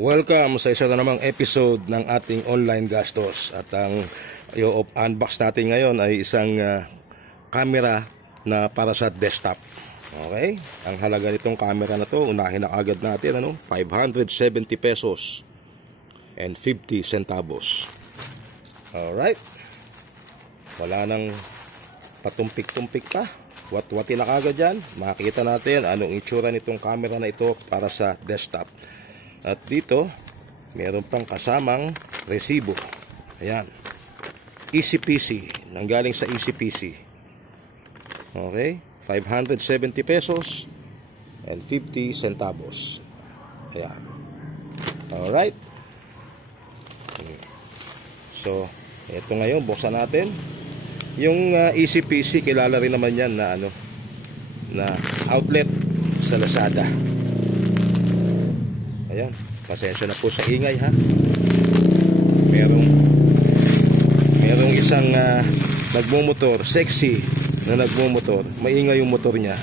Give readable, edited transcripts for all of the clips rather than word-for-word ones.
Welcome sa isa na namang episode ng ating online gastos. At ang i-unbox natin ngayon ay isang camera na para sa desktop. Okay? Ang halaga nitong camera na to, unahin na agad natin, 570 pesos and 50 centavos. Alright? Wala nang patumpik-tumpik pa. Wat-wati na agad yan. Makikita natin anong itsura nitong camera na ito para sa desktop. At dito, meron pang kasamang resibo. Ayan. Easy peasy. Nanggaling sa Easy peasy. Okay? 570 pesos and 50 centavos. Ayan. Alright. So, ito ngayon, buksan natin. Yung Easy peasy, kilala rin naman yan na na outlet sa Lazada. Ayan, pasensya na po sa ingay ha. Merong isang nagmumotor, sexy na nagmumotor. Maingay yung motor niya.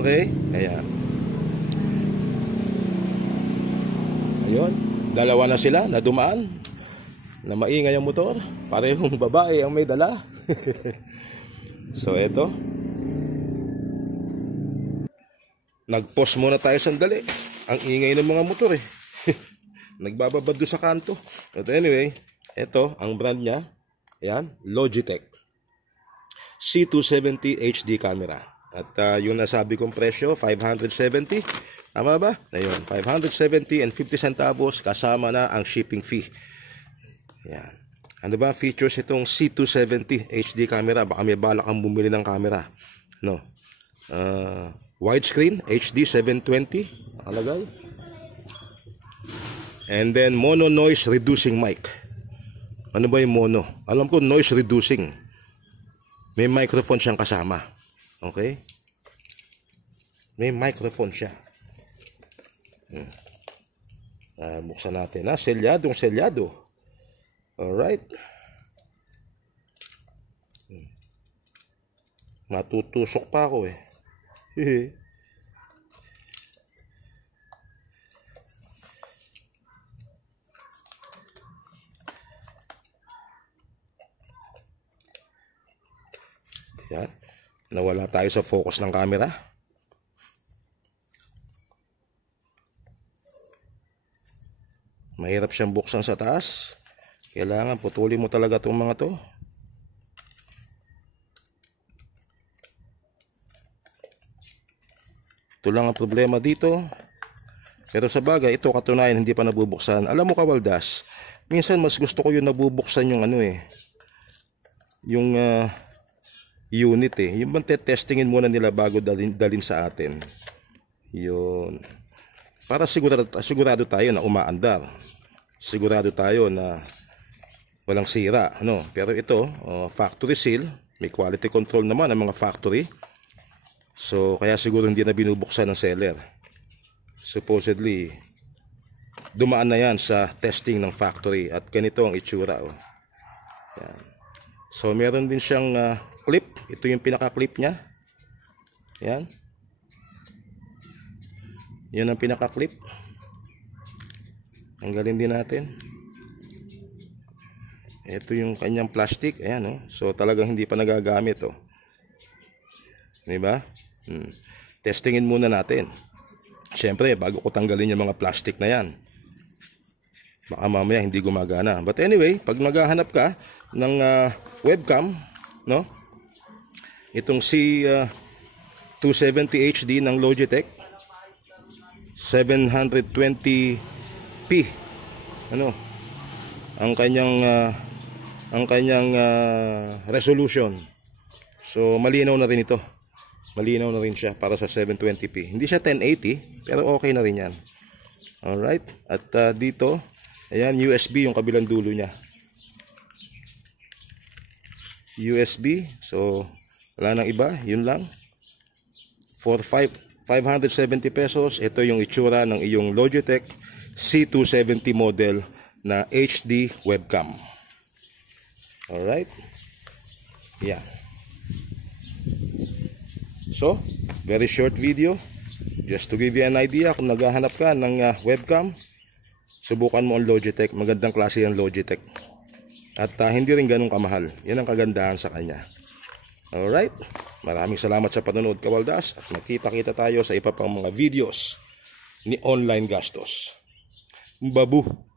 Okay, ayan. Ayun, dalawa na sila na dumaan na maingay ang motor. Parehong babae ang may dala. So eto, nag-pause muna tayo sandali. Ang ingay ng mga motor eh. Nagbababad doon sa kanto. But anyway, ito ang brand niya. Ayan, Logitech C270 HD camera. At yung nasabi kong presyo, 570. Tama ba? Ayun, 570 and 50 centavos kasama na ang shipping fee. Ayan. Ano ba features itong C270 HD camera? Baka may balak kang bumili ng camera. Widescreen HD 720 nakalagay. And then mono noise reducing mic. Ano ba yung mono? Alam ko noise reducing. May microphone siyang kasama. Okay? May microphone siya. Buksan natin. Selyado. Alright. Matutusok pa ako eh. Yan. Nawala tayo sa focus ng camera. Mahirap siyang buksan sa taas. Kailangan putulin mo talaga itong mga to. Ito lang ang problema dito. Pero sa bagay, ito katunayan hindi pa nabubuksan. Alam mo Kawaldas, minsan mas gusto ko yung nabubuksan yung yung unit eh. Yung bang testingin muna nila bago dalin sa atin. Yun. Para sigurado tayo na umaandar. Sigurado tayo na walang sira. Pero ito, factory seal. May quality control naman ang mga factory. So, kaya siguro hindi na binubuksan ng seller. Supposedly, dumaan na yan sa testing ng factory. At ganito ang itsura. Yan. So, meron din siyang clip. Ito yung pinaka-clip niya. Yan. Yan ang pinaka-clip. Tanggalin din natin. Ito yung kanyang plastic. Ayan, So, talagang hindi pa nagagamit, Diba? Testingin muna natin. Siyempre, bago ko tanggalin yung mga plastic na yan, baka mamaya hindi gumagana. But anyway, pag naghahanap ka ng webcam, itong C270 HD ng Logitech 720p ang kanyang resolution. So malinaw na rin ito. Malinaw na rin siya para sa 720p. Hindi siya 1080 pero okay na rin yan. Alright. At dito, ayan, USB yung kabilang dulo niya. USB. So wala nang iba. Yun lang. For 570 pesos, ito yung itsura ng iyong Logitech C270 model na HD webcam. Alright. Yeah. So, very short video. Just to give you an idea, kung naghahanap ka ng webcam, subukan mo ang Logitech. Magandang klase ang Logitech. At hindi rin ganun kamahal. Yan ang kagandahan sa kanya. Alright? Maraming salamat sa panonood, Kawaldas. At magkita-kita tayo sa iba pang mga videos ni Online Gastos. Babu!